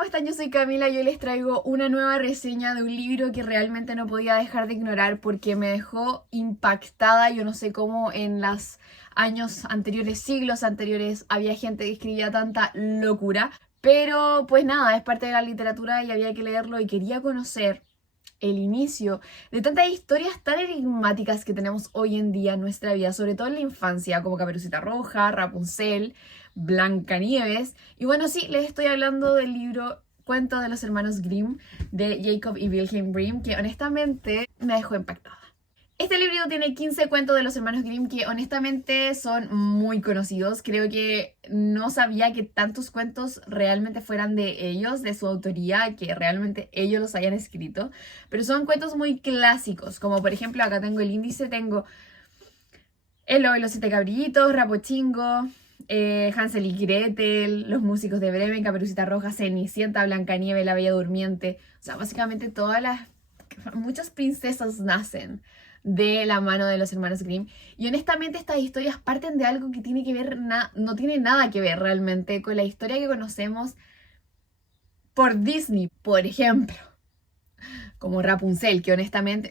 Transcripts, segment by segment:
¿cómo están? Yo soy Camila y hoy les traigo una nueva reseña de un libro que realmente no podía dejar de ignorar porque me dejó impactada. Yo no sé cómo en los años anteriores, siglos anteriores, había gente que escribía tanta locura. Pero pues nada, es parte de la literatura y había que leerlo y quería conocer el inicio de tantas historias tan enigmáticas que tenemos hoy en día en nuestra vida, sobre todo en la infancia, como Caperucita Roja, Rapunzel, Blancanieves. Y bueno, sí, les estoy hablando del libro Cuento de los hermanos Grimm de Jacob y Wilhelm Grimm, que honestamente me dejó impactada. Este libro tiene 15 cuentos de los hermanos Grimm que honestamente son muy conocidos. Creo que no sabía que tantos cuentos realmente fueran de ellos, de su autoría, que realmente ellos los hayan escrito. Pero son cuentos muy clásicos, como por ejemplo acá tengo el índice, tengo El lobo y los siete cabritos, Rapochingo, Hansel y Gretel, Los músicos de Bremen, Caperucita Roja, Cenicienta, Blancanieves, La Bella Durmiente. O sea, básicamente muchas princesas nacen de la mano de los hermanos Grimm. Y honestamente estas historias parten de algo que tiene que ver, no tiene nada que ver realmente con la historia que conocemos por Disney, por ejemplo. Como Rapunzel, que honestamente...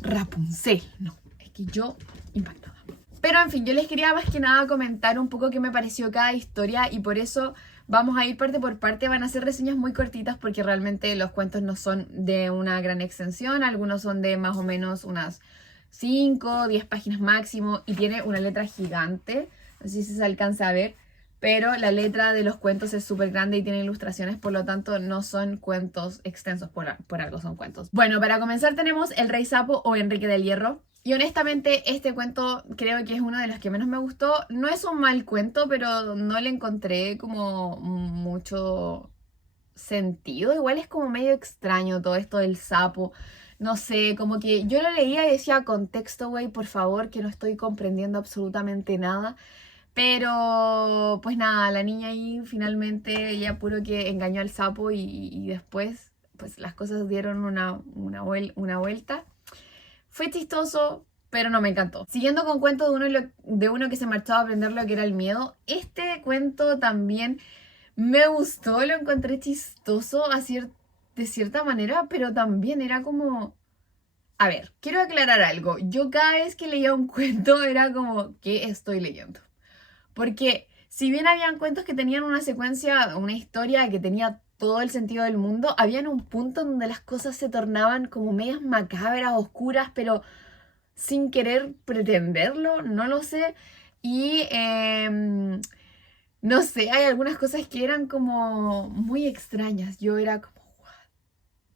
Rapunzel, no, es que yo impactada. Pero en fin, yo les quería más que nada comentar un poco qué me pareció cada historia y por eso vamos a ir parte por parte. Van a ser reseñas muy cortitas porque realmente los cuentos no son de una gran extensión. Algunos son de más o menos unas 5 o 10 páginas máximo y tiene una letra gigante. No sé si se alcanza a ver, pero la letra de los cuentos es súper grande y tiene ilustraciones, por lo tanto no son cuentos extensos, por algo son cuentos. Bueno, para comenzar tenemos El Rey Sapo o Enrique del Hierro. Y honestamente este cuento creo que es uno de los que menos me gustó. No es un mal cuento, pero no le encontré como mucho sentido. Igual es como medio extraño todo esto del sapo. No sé, como que yo lo leía y decía contexto, güey, por favor, que no estoy comprendiendo absolutamente nada. Pero pues nada, la niña ahí finalmente ella puro que engañó al sapo y después pues las cosas dieron una vuelta. Fue chistoso, pero no me encantó. Siguiendo con cuentos de uno que se marchaba a aprender lo que era el miedo, este cuento también me gustó, lo encontré chistoso de cierta manera, pero también era como... A ver, quiero aclarar algo. Yo cada vez que leía un cuento era como, ¿qué estoy leyendo? Porque si bien habían cuentos que tenían una secuencia, una historia que tenía todo el sentido del mundo, había un punto donde las cosas se tornaban como medias macabras, oscuras, pero sin querer pretenderlo, no lo sé. Y no sé, hay algunas cosas que eran como muy extrañas. Yo era como, "What?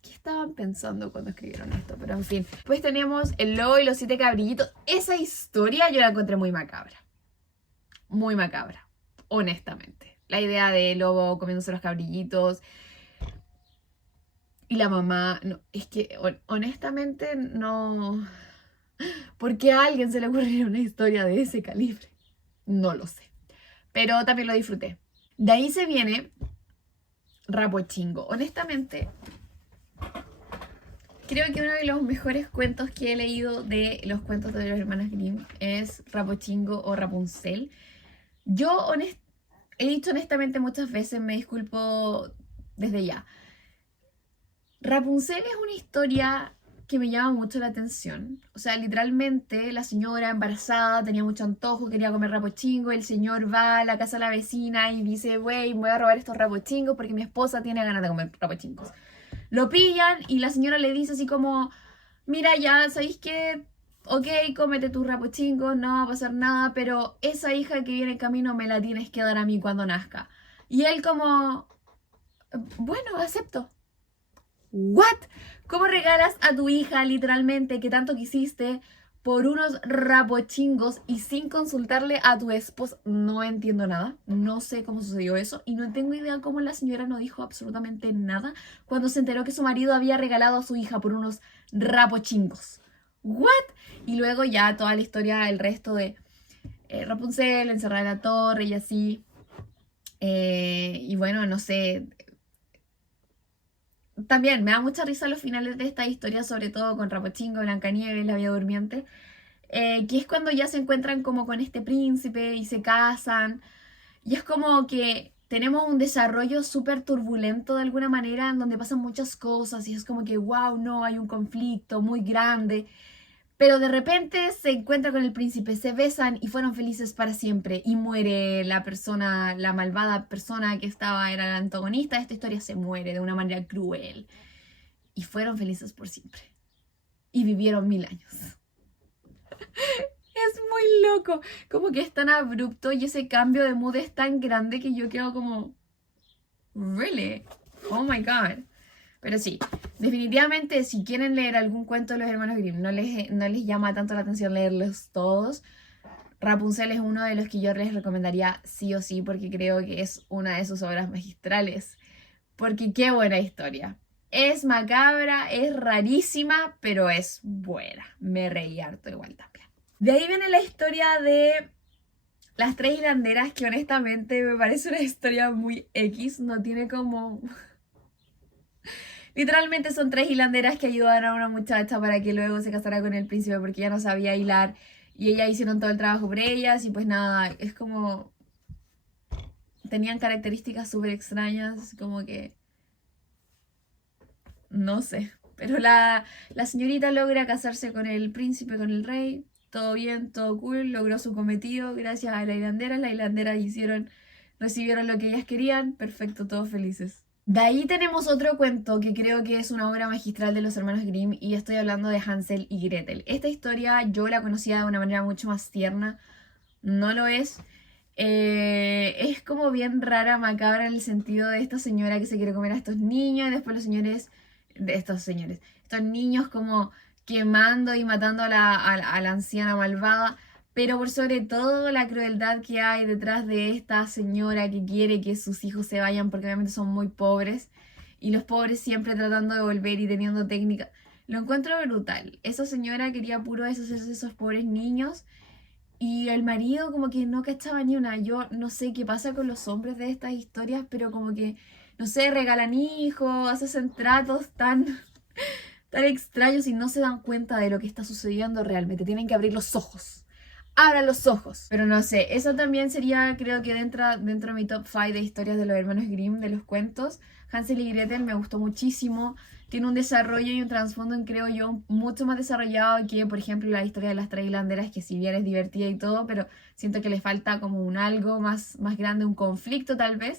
¿Qué estaban pensando cuando escribieron esto?". Pero en fin, pues teníamos El lobo y los siete cabrillitos. Esa historia yo la encontré muy macabra, honestamente. La idea de lobo comiéndose los cabrillitos y la mamá, no, es que honestamente no... ¿Por qué a alguien se le ocurriría una historia de ese calibre? No lo sé, pero también lo disfruté. De ahí se viene Rapochingo. Honestamente, creo que uno de los mejores cuentos que he leído de los cuentos de los hermanos Grimm es Rapochingo o Rapunzel. Yo he dicho honestamente muchas veces, me disculpo desde ya. Rapunzel es una historia que me llama mucho la atención. O sea, literalmente la señora embarazada tenía mucho antojo, quería comer rapochingo, el señor va a la casa de la vecina y dice, güey, me voy a robar estos rapochingos porque mi esposa tiene ganas de comer rapochingos. Lo pillan y la señora le dice así como, mira ya, ¿sabéis qué? Ok, cómete tus rapochingos, no va a pasar nada, pero esa hija que viene en camino me la tienes que dar a mí cuando nazca. Y él como, bueno, acepto. ¿What? ¿Cómo regalas a tu hija literalmente que tanto quisiste por unos rapochingos y sin consultarle a tu esposa? No entiendo nada, no sé cómo sucedió eso y no tengo idea cómo la señora no dijo absolutamente nada cuando se enteró que su marido había regalado a su hija por unos rapochingos. ¿What? Y luego ya toda la historia, el resto de Rapunzel encerrada en la torre y así. Y bueno, no sé, también me da mucha risa los finales de esta historia, sobre todo con Rapochingo, Blancanieves, La Bella Durmiente, que es cuando ya se encuentran como con este príncipe y se casan. Y es como que tenemos un desarrollo súper turbulento de alguna manera, en donde pasan muchas cosas y es como que, wow, no, hay un conflicto muy grande. Pero de repente se encuentra con el príncipe, se besan y fueron felices para siempre. Y muere la persona, la malvada persona que era la antagonista de esta historia, se muere de una manera cruel. Y fueron felices por siempre. Y vivieron 1000 años. Es muy loco. Como que es tan abrupto y ese cambio de mood es tan grande que yo quedo como... ¿Really? Oh my God. Pero sí, definitivamente si quieren leer algún cuento de los hermanos Grimm, no les llama tanto la atención leerlos todos, Rapunzel es uno de los que yo les recomendaría sí o sí porque creo que es una de sus obras magistrales. Porque qué buena historia. Es macabra, es rarísima, pero es buena. Me reí harto igual también. De ahí viene la historia de las tres hilanderas, que honestamente me parece una historia muy X, no tiene como... Literalmente son tres hilanderas que ayudaron a una muchacha para que luego se casara con el príncipe porque ella no sabía hilar y ellas hicieron todo el trabajo por ellas y pues nada, es como... Tenían características súper extrañas, como que... No sé. Pero la señorita logra casarse con el príncipe, con el rey. Todo bien, todo cool. Logró su cometido gracias a la hilandera. Las hilanderas recibieron lo que ellas querían. Perfecto, todos felices. De ahí tenemos otro cuento que creo que es una obra magistral de los hermanos Grimm y estoy hablando de Hansel y Gretel. Esta historia yo la conocía de una manera mucho más tierna, no lo es. Es como bien rara, macabra en el sentido de esta señora que se quiere comer a estos niños y después estos niños como quemando y matando a la anciana malvada. Pero por sobre todo la crueldad que hay detrás de esta señora que quiere que sus hijos se vayan porque obviamente son muy pobres y los pobres siempre tratando de volver y teniendo técnica. Lo encuentro brutal. Esa señora quería puro esos pobres niños y el marido como que no cachaba ni una. Yo no sé qué pasa con los hombres de estas historias, pero como que, no sé, regalan hijos, hacen tratos tan extraños y no se dan cuenta de lo que está sucediendo realmente. Tienen que abrir los ojos. Abran los ojos. Pero no sé, eso también sería, creo que dentro de mi top 5 de historias de los hermanos Grimm, de los cuentos. Hansel y Gretel me gustó muchísimo. Tiene un desarrollo y un trasfondo, creo yo, mucho más desarrollado que, por ejemplo, la historia de las tres hilanderas, que si bien es divertida y todo, pero siento que le falta como un algo más grande, un conflicto tal vez.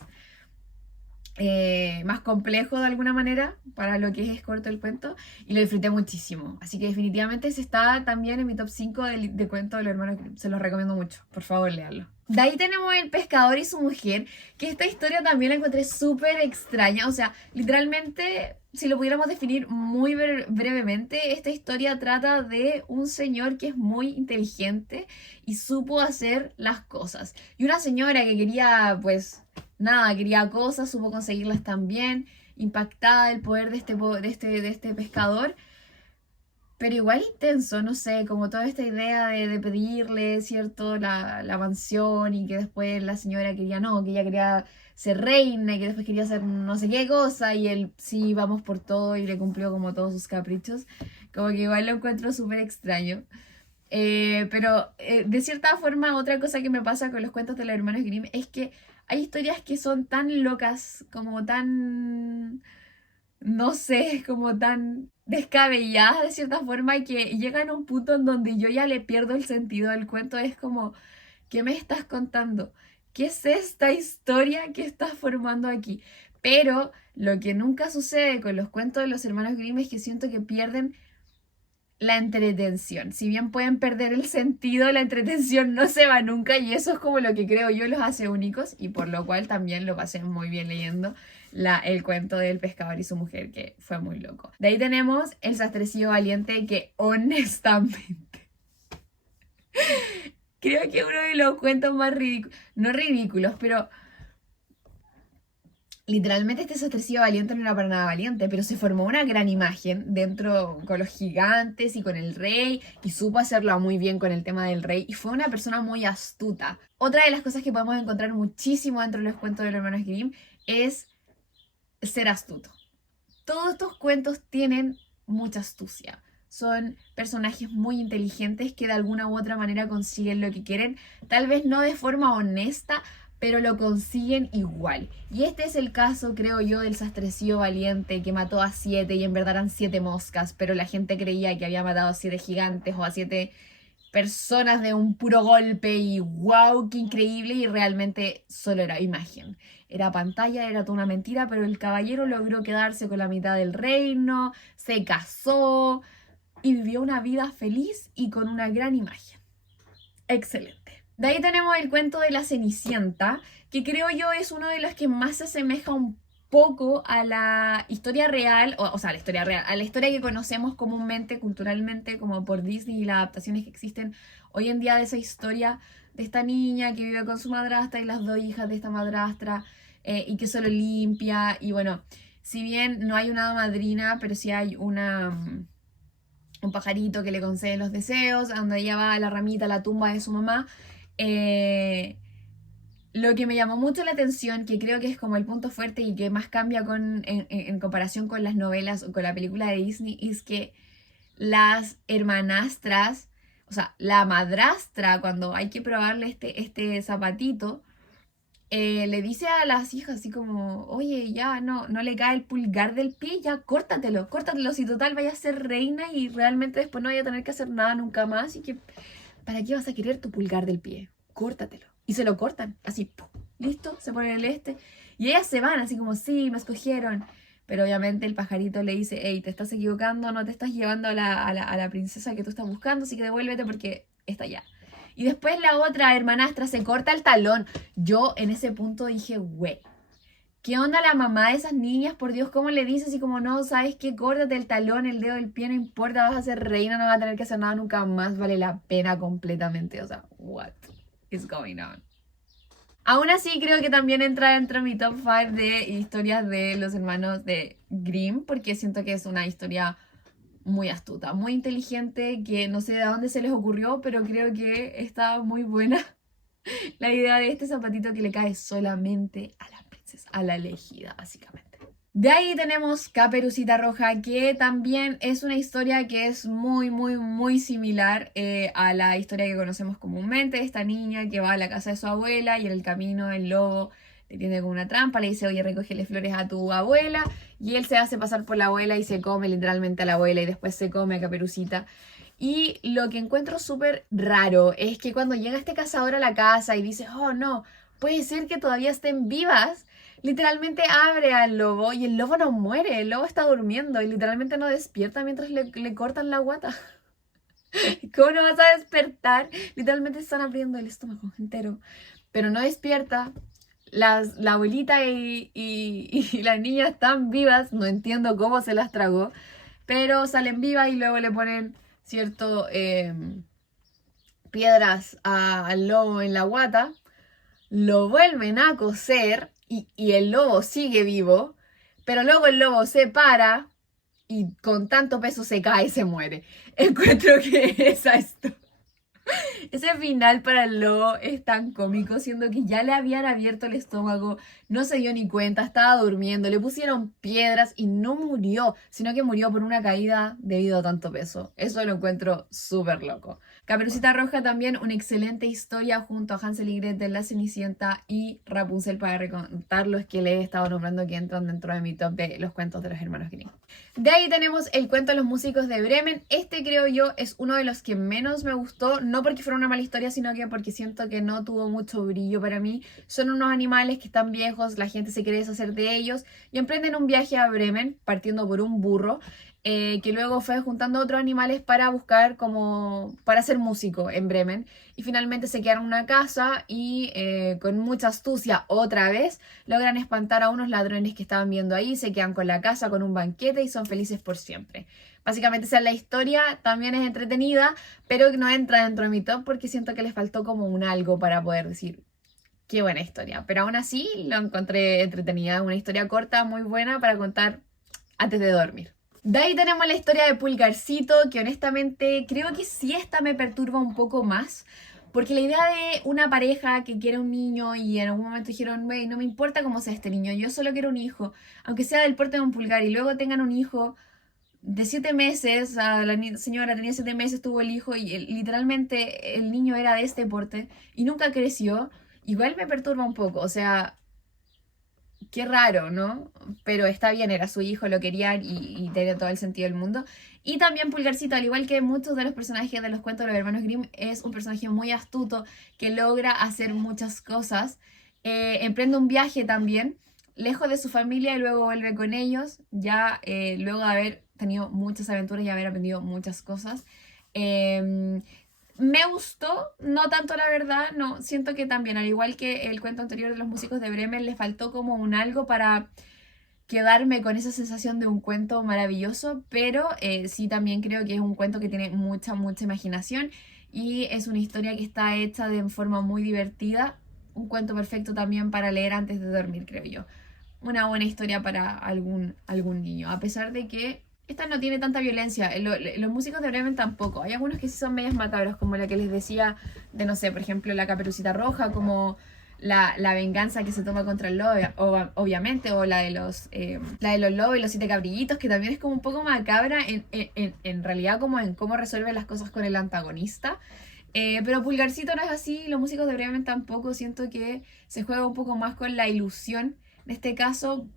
Más complejo de alguna manera para lo que es corto el cuento y lo disfruté muchísimo, así que definitivamente ese está también en mi top 5 de cuentos de los hermanos Grimm. Se los recomiendo mucho, por favor léanlo. De ahí tenemos El pescador y su mujer, que esta historia también la encontré súper extraña, o sea, literalmente, si lo pudiéramos definir muy brevemente, esta historia trata de un señor que es muy inteligente y supo hacer las cosas, y una señora que quería, pues nada, quería cosas, supo conseguirlas también, impactada del poder de este pescador, pero igual intenso, no sé, como toda esta idea de pedirle, ¿cierto?, la mansión y que después la señora quería, no, que ella quería ser reina y que después quería hacer no sé qué cosa y él sí, vamos por todo y le cumplió como todos sus caprichos, como que igual lo encuentro súper extraño. Pero de cierta forma, otra cosa que me pasa con los cuentos de los hermanos Grimm es que hay historias que son tan locas, como tan, no sé, como tan descabelladas de cierta forma y que llegan a un punto en donde yo ya le pierdo el sentido del cuento. Es como, ¿qué me estás contando? ¿Qué es esta historia que estás formando aquí? Pero lo que nunca sucede con los cuentos de los hermanos Grimm es que siento que pierden la entretención. Si bien pueden perder el sentido, la entretención no se va nunca y eso es como lo que creo yo los hace únicos y por lo cual también lo pasé muy bien leyendo el cuento del pescador y su mujer, que fue muy loco. De ahí tenemos El sastrecillo valiente, que honestamente creo que uno de los cuentos más ridículos, no ridículos, pero literalmente este sastrecillo valiente no era para nada valiente, pero se formó una gran imagen dentro con los gigantes y con el rey y supo hacerlo muy bien con el tema del rey y fue una persona muy astuta. Otra de las cosas que podemos encontrar muchísimo dentro de los cuentos de los hermanos Grimm es ser astuto. Todos estos cuentos tienen mucha astucia. Son personajes muy inteligentes que de alguna u otra manera consiguen lo que quieren, tal vez no de forma honesta, pero lo consiguen igual. Y este es el caso, creo yo, del sastrecillo valiente que mató a 7 y en verdad eran 7 moscas, pero la gente creía que había matado a 7 gigantes o a 7 personas de un puro golpe y wow, qué increíble, y realmente solo era imagen. Era pantalla, era toda una mentira, pero el caballero logró quedarse con la mitad del reino, se casó y vivió una vida feliz y con una gran imagen. Excelente. De ahí tenemos el cuento de la Cenicienta, que creo yo es uno de los que más se asemeja un poco a la historia real, o sea, a la historia real, a la historia que conocemos comúnmente, culturalmente, como por Disney y las adaptaciones que existen hoy en día de esa historia de esta niña que vive con su madrastra y las 2 hijas de esta madrastra y que solo limpia. Y bueno, si bien no hay una hada madrina, pero sí hay un pajarito que le concede los deseos, donde ella va a la ramita, a la tumba de su mamá. Lo que me llamó mucho la atención, que creo que es como el punto fuerte y que más cambia en comparación con las novelas o con la película de Disney, es que las hermanastras, o sea, la madrastra, cuando hay que probarle este zapatito, le dice a las hijas así como, oye, ya no le cae el pulgar del pie, ya córtatelo, si total vaya a ser reina y realmente después no vaya a tener que hacer nada nunca más, y que, ¿para qué vas a querer tu pulgar del pie? Córtatelo. Y se lo cortan, así, ¡pum! Listo, se ponen y ellas se van así como, sí, me escogieron. Pero obviamente el pajarito le dice, hey, te estás equivocando, no te estás llevando a la princesa que tú estás buscando, así que devuélvete porque está allá. Y después la otra hermanastra se corta el talón. Yo en ese punto dije, güey, ¿qué onda la mamá de esas niñas? Por Dios, ¿cómo le dices? Y como no, ¿sabes qué? Córtate el talón, el dedo del pie, no importa, vas a ser reina, no vas a tener que hacer nada nunca más, vale la pena completamente. O sea, what is going on? Aún así, creo que también entra dentro de mi top 5 de historias de los hermanos de Grimm, porque siento que es una historia muy astuta, muy inteligente, que no sé de dónde se les ocurrió, pero creo que está muy buena la idea de este zapatito que le cae solamente a la princesa, a la elegida, básicamente. De ahí tenemos Caperucita Roja, que también es una historia que es muy similar a la historia que conocemos comúnmente. Esta niña que va a la casa de su abuela y en el camino el lobo le tiende con una trampa, le dice, oye, recógele flores a tu abuela, y él se hace pasar por la abuela y se come literalmente a la abuela y después se come a Caperucita. Y lo que encuentro súper raro es que cuando llega este cazador a la casa y dice, oh no, puede ser que todavía estén vivas, literalmente abre al lobo y el lobo no muere, el lobo está durmiendo y literalmente no despierta mientras le cortan la guata. ¿Cómo no vas a despertar? Literalmente están abriendo el estómago entero, pero no despierta. La abuelita y la niña están vivas, no entiendo cómo se las tragó, pero salen vivas y luego le ponen cierto piedras al lobo en la guata, lo vuelven a coser y el lobo sigue vivo, pero luego el lobo se para y con tanto peso se cae y se muere. Encuentro que ese final para el lobo es tan cómico, siendo que ya le habían abierto el estómago, no se dio ni cuenta, estaba durmiendo, le pusieron piedras y no murió, sino que murió por una caída debido a tanto peso. Eso lo encuentro súper loco. Caperucita Roja también una excelente historia junto a Hansel y Gretel, La Cenicienta y Rapunzel, para recontar los que le he estado nombrando que entran dentro de mi top de los cuentos de los hermanos Grimm. De ahí tenemos el cuento de los músicos de Bremen. Este creo yo es uno de los que menos me gustó, no porque fuera una mala historia, sino que porque siento que no tuvo mucho brillo para mí. Son unos animales que están viejos, la gente se quiere deshacer de ellos y emprenden un viaje a Bremen partiendo por un burro. Que luego fue juntando otros animales para buscar para ser músico en Bremen, y finalmente se quedaron en una casa y con mucha astucia otra vez logran espantar a unos ladrones que estaban viendo ahí, se quedan con la casa, con un banquete y son felices por siempre. Básicamente esa es la historia, también es entretenida, pero no entra dentro de mi top porque siento que les faltó como un algo para poder decir qué buena historia, pero aún así lo encontré entretenida, una historia corta, muy buena para contar antes de dormir. De ahí tenemos la historia de Pulgarcito, que honestamente creo que sí esta me perturba un poco más, porque la idea de una pareja que quiere un niño y en algún momento dijeron, wey, no me importa cómo sea este niño, yo solo quiero un hijo, aunque sea del porte de un pulgar, y luego tengan un hijo de 7 meses, la señora tenía 7 meses, tuvo el hijo y literalmente el niño era de este porte y nunca creció. igual me perturba un poco, o sea, qué raro, ¿no? Pero está bien, era su hijo, lo querían y tiene todo el sentido del mundo. Y también Pulgarcito, al igual que muchos de los personajes de los cuentos de los hermanos Grimm, es un personaje muy astuto que logra hacer muchas cosas. Emprende un viaje también, lejos de su familia y luego vuelve con ellos, ya luego de haber tenido muchas aventuras y haber aprendido muchas cosas. Eh, Me gustó, no tanto la verdad, no, siento que también, al igual que el cuento anterior de los músicos de Bremen, le faltó como un algo para quedarme con esa sensación de un cuento maravilloso, pero sí también creo que es un cuento que tiene mucha, mucha imaginación y es una historia que está hecha de forma muy divertida, un cuento perfecto también para leer antes de dormir, creo yo. Una buena historia para algún niño, a pesar de que esta no tiene tanta violencia. Los músicos de Bremen tampoco. Hay algunos que sí son medias macabros, como la que les decía de, no sé, por ejemplo, la Caperucita Roja, como la venganza que se toma contra el lobo, obviamente, o la de los lobos y los siete cabrillitos, que también es como un poco macabra en realidad como en cómo resuelve las cosas con el antagonista. Pero Pulgarcito no es así, los músicos de Bremen tampoco. Siento que se juega un poco más con la ilusión. En este caso,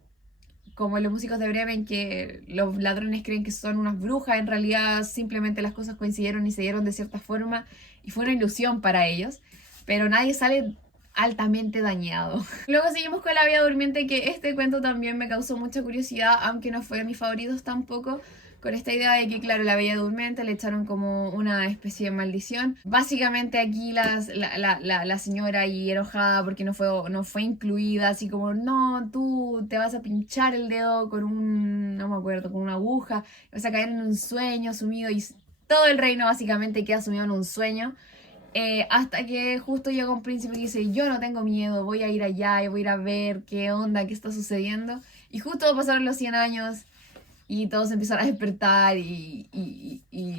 como los músicos de Bremen, que los ladrones creen que son unas brujas, en realidad simplemente las cosas coincidieron y se dieron de cierta forma y fue una ilusión para ellos, pero nadie sale altamente dañado. Luego seguimos con La Bella Durmiente, que este cuento también me causó mucha curiosidad, aunque no fue de mis favoritos tampoco, con esta idea de que, claro, la Bella Durmiente le echaron como una especie de maldición. Básicamente aquí la señora ahí enojada porque no fue incluida, así como, no, tú te vas a pinchar el dedo con no me acuerdo, con una aguja, vas a caer en un sueño sumido y todo el reino básicamente queda sumido en un sueño. Hasta que justo llega un príncipe y dice, yo no tengo miedo, voy a ir allá y voy a ir a ver qué onda, qué está sucediendo. Y justo pasaron los 100 años y todos empiezan a despertar y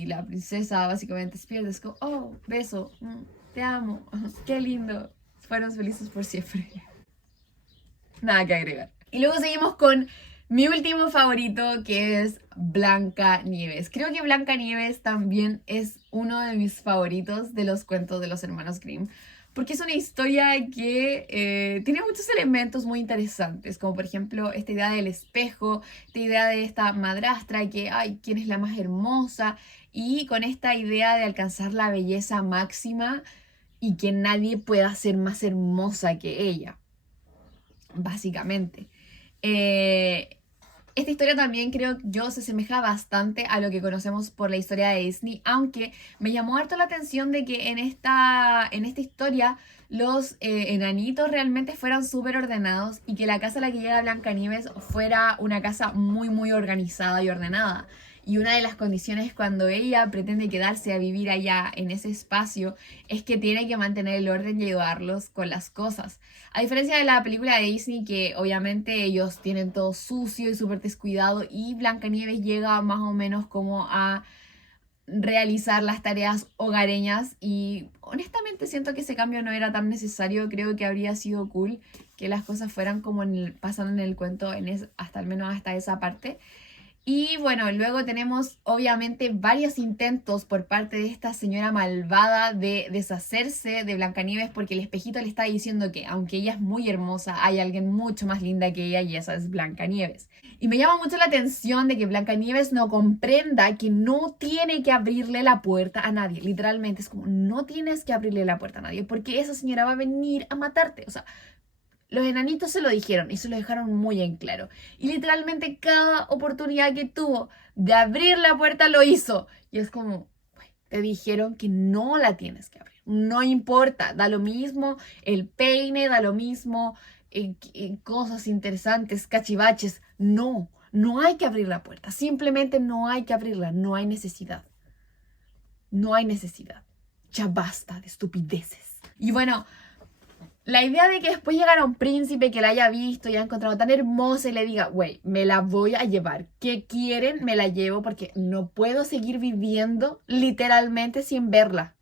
la princesa básicamente despierta. Es como, oh, beso, te amo, qué lindo. Fueron felices por siempre. Nada que agregar. Y luego seguimos con mi último favorito, que es Blancanieves. Creo que Blancanieves también es uno de mis favoritos de los cuentos de los hermanos Grimm, porque es una historia que tiene muchos elementos muy interesantes, como por ejemplo esta idea del espejo, esta idea de esta madrastra que, ay, ¿quién es la más hermosa? Y con esta idea de alcanzar la belleza máxima y que nadie pueda ser más hermosa que ella, básicamente. Eh, Esta historia también creo yo se asemeja bastante a lo que conocemos por la historia de Disney, aunque me llamó harto la atención de que en esta historia los enanitos realmente fueran súper ordenados y que la casa a la que llega Blancanieves fuera una casa muy muy organizada y ordenada. Y una de las condiciones cuando ella pretende quedarse a vivir allá en ese espacio es que tiene que mantener el orden y ayudarlos con las cosas. A diferencia de la película de Disney, que obviamente ellos tienen todo sucio y súper descuidado, y Blancanieves llega más o menos como a realizar las tareas hogareñas, y honestamente siento que ese cambio no era tan necesario. Creo que habría sido cool que las cosas fueran como pasan en el cuento, hasta al menos hasta esa parte. Y bueno, luego tenemos obviamente varios intentos por parte de esta señora malvada de deshacerse de Blancanieves, porque el espejito le está diciendo que aunque ella es muy hermosa, hay alguien mucho más linda que ella y esa es Blancanieves. Y me llama mucho la atención de que Blancanieves no comprenda que no tiene que abrirle la puerta a nadie. Literalmente es como, no tienes que abrirle la puerta a nadie porque esa señora va a venir a matarte. O sea, los enanitos se lo dijeron y se lo dejaron muy en claro. Y literalmente cada oportunidad que tuvo de abrir la puerta lo hizo. Y es como, te dijeron que no la tienes que abrir. No importa, da lo mismo el peine, da lo mismo cosas interesantes, cachivaches. No, no hay que abrir la puerta. Simplemente no hay que abrirla. No hay necesidad. No hay necesidad. Ya basta de estupideces. Y bueno, la idea de que después llegara un príncipe que la haya visto y haya encontrado tan hermosa y le diga, güey, me la voy a llevar. ¿Qué quieren? Me la llevo porque no puedo seguir viviendo literalmente sin verla.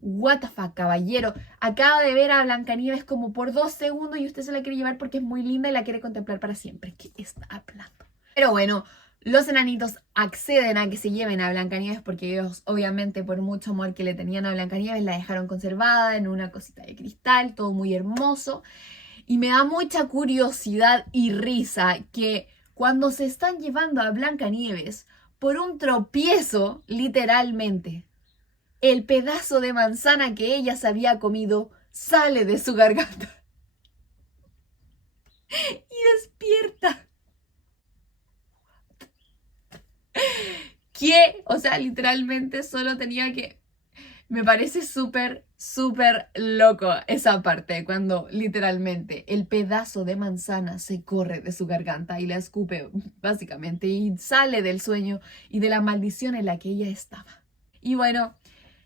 What the fuck, caballero. Acaba de ver a Blancanieves como por 2 segundos y usted se la quiere llevar porque es muy linda y la quiere contemplar para siempre. ¿Qué está hablando? Pero bueno, Los enanitos acceden a que se lleven a Blancanieves porque ellos, obviamente, por mucho amor que le tenían a Blancanieves, la dejaron conservada en una cosita de cristal, todo muy hermoso. Y me da mucha curiosidad y risa que cuando se están llevando a Blancanieves, por un tropiezo, literalmente, el pedazo de manzana que ella se había comido sale de su garganta y despierta. ¿Qué? O sea, literalmente solo tenía que... Me parece súper, súper loco esa parte, cuando literalmente el pedazo de manzana se corre de su garganta y la escupe, básicamente, y sale del sueño y de la maldición en la que ella estaba. Y bueno,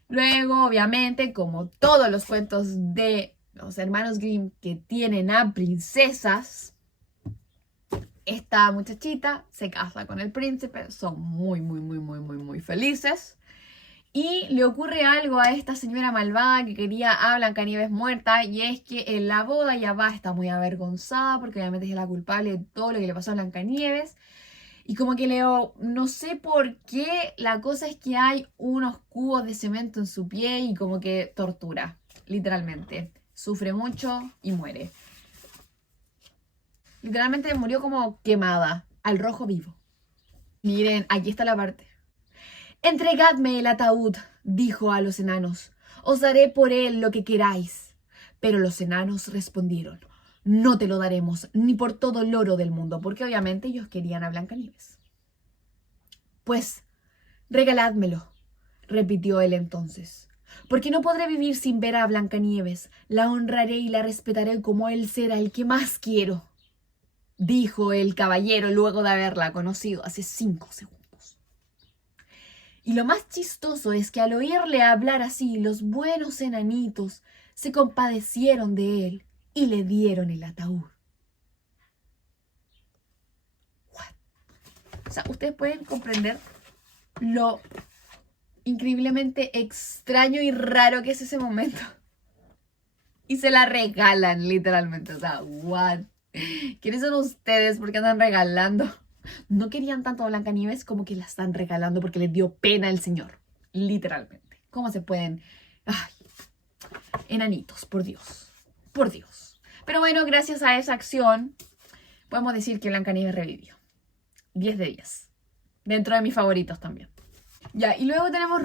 luego, obviamente, como todos los cuentos de los hermanos Grimm que tienen a princesas, esta muchachita se casa con el príncipe, son muy felices. Y le ocurre algo a esta señora malvada que quería a Blancanieves muerta, y es que en la boda ya está muy avergonzada porque obviamente es la culpable de todo lo que le pasó a Blancanieves. Y como que Leo, no sé por qué, la cosa es que hay unos cubos de cemento en su pie y como que tortura, literalmente. Sufre mucho y muere. Literalmente murió como quemada, al rojo vivo. Miren, aquí está la parte. Entregadme el ataúd, dijo a los enanos. Os daré por él lo que queráis. Pero los enanos respondieron, no te lo daremos, ni por todo el oro del mundo, porque obviamente ellos querían a Blancanieves. Pues, regaládmelo, repitió él entonces, porque no podré vivir sin ver a Blancanieves. La honraré y la respetaré como él será el que más quiero, dijo el caballero luego de haberla conocido hace 5 segundos. Y lo más chistoso es que al oírle hablar así, los buenos enanitos se compadecieron de él y le dieron el ataúd. What? O sea, ustedes pueden comprender lo increíblemente extraño y raro que es ese momento. Y se la regalan, literalmente. O sea, what? ¿Quiénes son ustedes? ¿Por qué andan regalando? No querían tanto a Blancanieves como que la están regalando porque les dio pena el señor. Literalmente. ¿Cómo se pueden...? Ay, enanitos, por Dios. Por Dios. Pero bueno, gracias a esa acción, podemos decir que Blancanieves revivió. 10 de 10. Dentro de mis favoritos también. Ya, y luego tenemos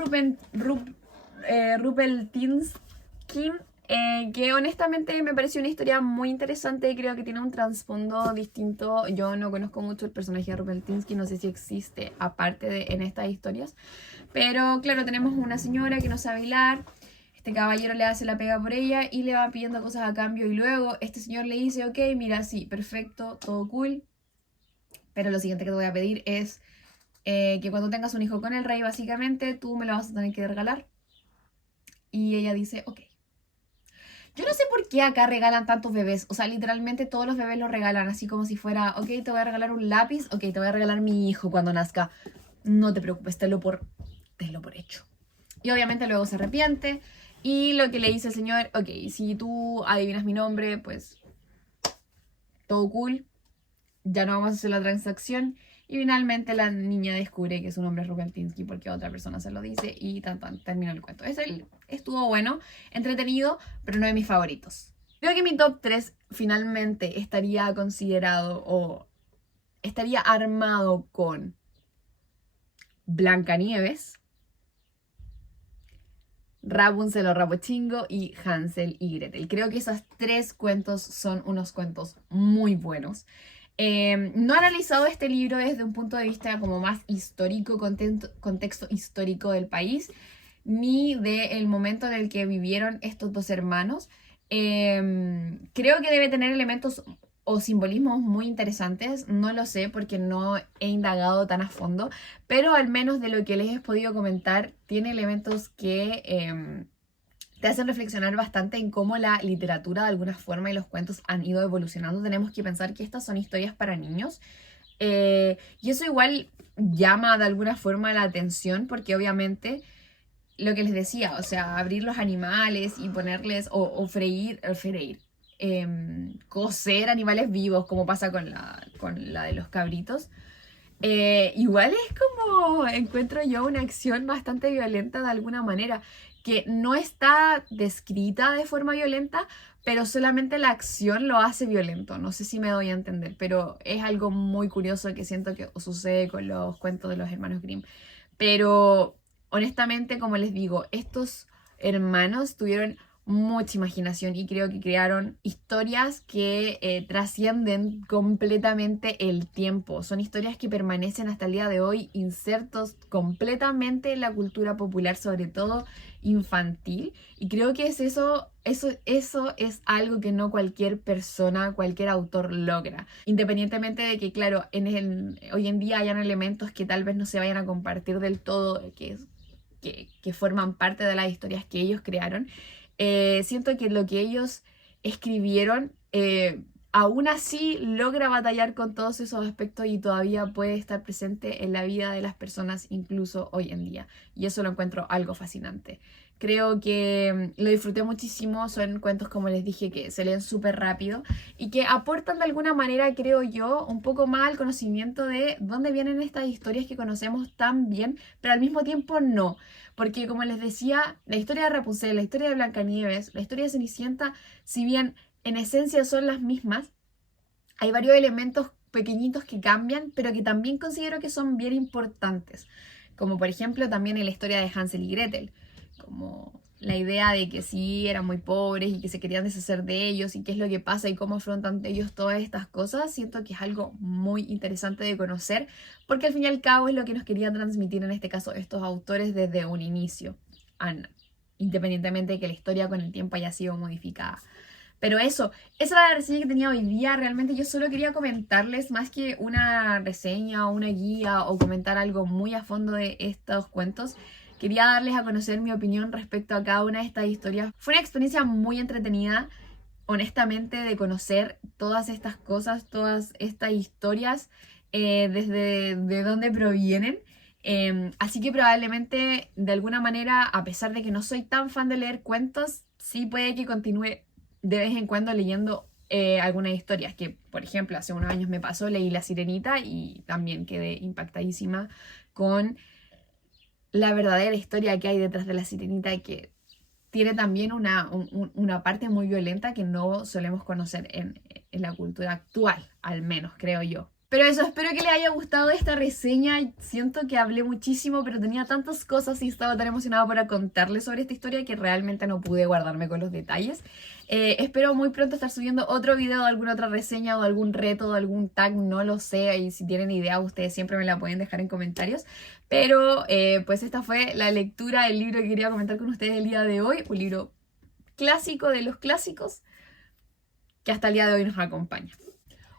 Rumpelstiltskin, que honestamente me pareció una historia muy interesante. Creo que tiene un trasfondo distinto. Yo no conozco mucho el personaje de Rumpelstiltskin, no sé si existe aparte de en estas historias. Pero claro, tenemos una señora que no sabe hilar. Este caballero le hace la pega por ella y le va pidiendo cosas a cambio. Y luego este señor le dice, ok, mira, sí, perfecto, todo cool. Pero lo siguiente que te voy a pedir es que cuando tengas un hijo con el rey, básicamente, tú me lo vas a tener que regalar. Y ella dice, ok. Yo no sé por qué acá regalan tantos bebés. O sea, literalmente todos los bebés los regalan así como si fuera, ok, te voy a regalar un lápiz, ok, te voy a regalar mi hijo cuando nazca. No te preocupes, tenlo por hecho. Y obviamente luego se arrepiente. Y lo que le dice el señor, ok, si tú adivinas mi nombre, pues todo cool. Ya no vamos a hacer la transacción. Y finalmente la niña descubre que su nombre es Rumpelstiltskin porque otra persona se lo dice y terminó el cuento. Estuvo bueno, entretenido, pero no de mis favoritos. Creo que mi top 3 finalmente estaría considerado o estaría armado con Blancanieves, Rapunzel o Rapuchingo y Hansel y Gretel. Creo que esos 3 cuentos son unos cuentos muy buenos. No he analizado este libro desde un punto de vista como más histórico, contexto histórico del país, ni del momento en el que vivieron estos dos hermanos. Creo que debe tener elementos o simbolismos muy interesantes, no lo sé porque no he indagado tan a fondo, pero al menos de lo que les he podido comentar, tiene elementos que te hacen reflexionar bastante en cómo la literatura de alguna forma y los cuentos han ido evolucionando. Tenemos que pensar que estas son historias para niños y eso igual llama de alguna forma la atención porque obviamente lo que les decía, o sea, abrir los animales y ponerles o freír, cocer animales vivos como pasa con la de los cabritos. Igual es como, encuentro yo, una acción bastante violenta de alguna manera, que no está descrita de forma violenta, pero solamente la acción lo hace violento. No sé si me doy a entender, pero es algo muy curioso que siento que sucede con los cuentos de los hermanos Grimm. Pero honestamente, como les digo, estos hermanos tuvieron mucha imaginación y creo que crearon historias que trascienden completamente el tiempo. Son historias que permanecen hasta el día de hoy insertos completamente en la cultura popular, sobre todo infantil. Y creo que eso es algo que no cualquier persona, cualquier autor logra. Independientemente de que, claro, hoy en día hayan elementos que tal vez no se vayan a compartir del todo, que forman parte de las historias que ellos crearon. Siento que lo que ellos escribieron aún así logra batallar con todos esos aspectos y todavía puede estar presente en la vida de las personas incluso hoy en día. Y eso lo encuentro algo fascinante. Creo que lo disfruté muchísimo, son cuentos como les dije que se leen súper rápido y que aportan de alguna manera, creo yo, un poco más al conocimiento de dónde vienen estas historias que conocemos tan bien, pero al mismo tiempo no. Porque como les decía, la historia de Rapunzel, la historia de Blancanieves, la historia de Cenicienta, si bien en esencia son las mismas, hay varios elementos pequeñitos que cambian, pero que también considero que son bien importantes. Como por ejemplo también en la historia de Hansel y Gretel, como la idea de que sí eran muy pobres y que se querían deshacer de ellos y qué es lo que pasa y cómo afrontan ellos todas estas cosas, siento que es algo muy interesante de conocer, porque al fin y al cabo es lo que nos querían transmitir en este caso estos autores desde un inicio, independientemente de que la historia con el tiempo haya sido modificada. Pero esa era la reseña que tenía hoy día. Realmente yo solo quería comentarles, más que una reseña o una guía o comentar algo muy a fondo de estos cuentos, quería darles a conocer mi opinión respecto a cada una de estas historias. Fue una experiencia muy entretenida, honestamente, de conocer todas estas cosas, todas estas historias, desde de dónde provienen. Así que probablemente, de alguna manera, a pesar de que no soy tan fan de leer cuentos, sí puede que continúe de vez en cuando leyendo algunas historias que, por ejemplo, hace unos años me pasó, leí La Sirenita y también quedé impactadísima con la verdadera historia que hay detrás de La Sirenita, que tiene también una parte muy violenta que no solemos conocer en la cultura actual, al menos creo yo. Pero eso, espero que les haya gustado esta reseña. Siento que hablé muchísimo, pero tenía tantas cosas y estaba tan emocionada para contarles sobre esta historia que realmente no pude guardarme con los detalles. Espero muy pronto estar subiendo otro video de alguna otra reseña o algún reto o algún tag, no lo sé. Y si tienen idea, ustedes siempre me la pueden dejar en comentarios. Pero pues esta fue la lectura del libro que quería comentar con ustedes el día de hoy. Un libro clásico de los clásicos que hasta el día de hoy nos acompaña.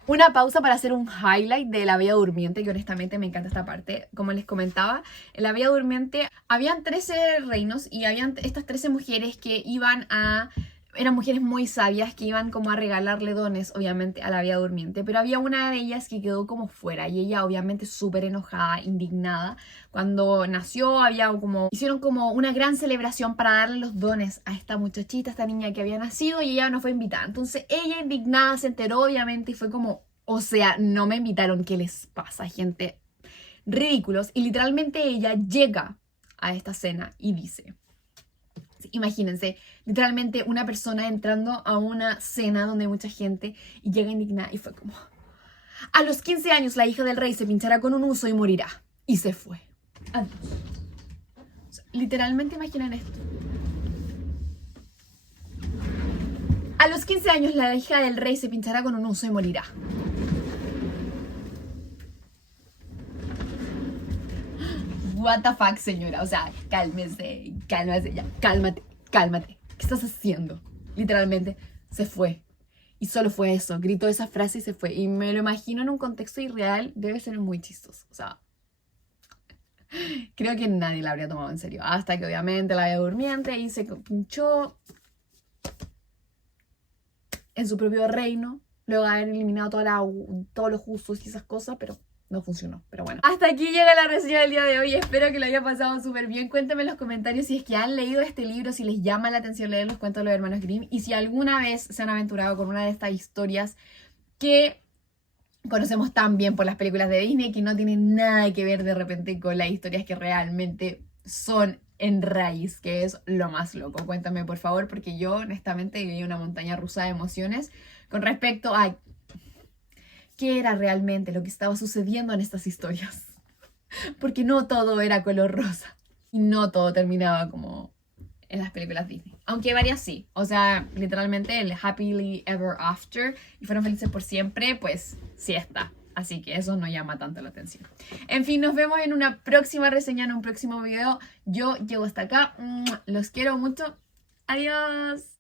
Una pausa para hacer un highlight de La Bella Durmiente, que honestamente me encanta esta parte. Como les comentaba, en La Bella Durmiente habían 13 reinos y habían estas 13 mujeres que eran mujeres muy sabias que iban como a regalarle dones, obviamente, a la Bella Durmiente. Pero había una de ellas que quedó como fuera y ella obviamente súper enojada, indignada. Cuando nació hicieron como una gran celebración para darle los dones a esta muchachita, a esta niña que había nacido y ella no fue invitada. Entonces ella indignada se enteró obviamente y fue como, o sea, no me invitaron, ¿qué les pasa, gente? Ridículos. Y literalmente ella llega a esta cena y dice... Imagínense, literalmente una persona entrando a una cena donde hay mucha gente y llega indignada y fue como: a los 15 años la hija del rey se pinchará con un huso y morirá. Y se fue. Adiós. O sea, literalmente imaginen esto. A los 15 años la hija del rey se pinchará con un huso y morirá. What the fuck, señora, o sea, cálmese ya, cálmate. ¿Qué estás haciendo? Literalmente, se fue. Y solo fue eso, gritó esa frase y se fue. Y me lo imagino en un contexto irreal, debe ser muy chistoso. O sea, creo que nadie la habría tomado en serio. Hasta que obviamente la Bella Durmiente y se pinchó en su propio reino, luego de haber eliminado todos los usos y esas cosas, pero... no funcionó, pero bueno. Hasta aquí llega la reseña del día de hoy. Espero que lo haya pasado súper bien. Cuéntenme en los comentarios si es que han leído este libro, si les llama la atención leer los cuentos de los hermanos Grimm y si alguna vez se han aventurado con una de estas historias que conocemos tan bien por las películas de Disney que no tienen nada que ver de repente con las historias que realmente son en raíz, que es lo más loco. Cuéntame por favor, porque yo honestamente viví una montaña rusa de emociones con respecto a qué era realmente lo que estaba sucediendo en estas historias. Porque no todo era color rosa y no todo terminaba como en las películas Disney. Aunque varias sí. O sea, literalmente el Happily Ever After y fueron felices por siempre, pues sí está. Así que eso no llama tanto la atención. En fin, nos vemos en una próxima reseña, en un próximo video. Yo llego hasta acá. Los quiero mucho. Adiós.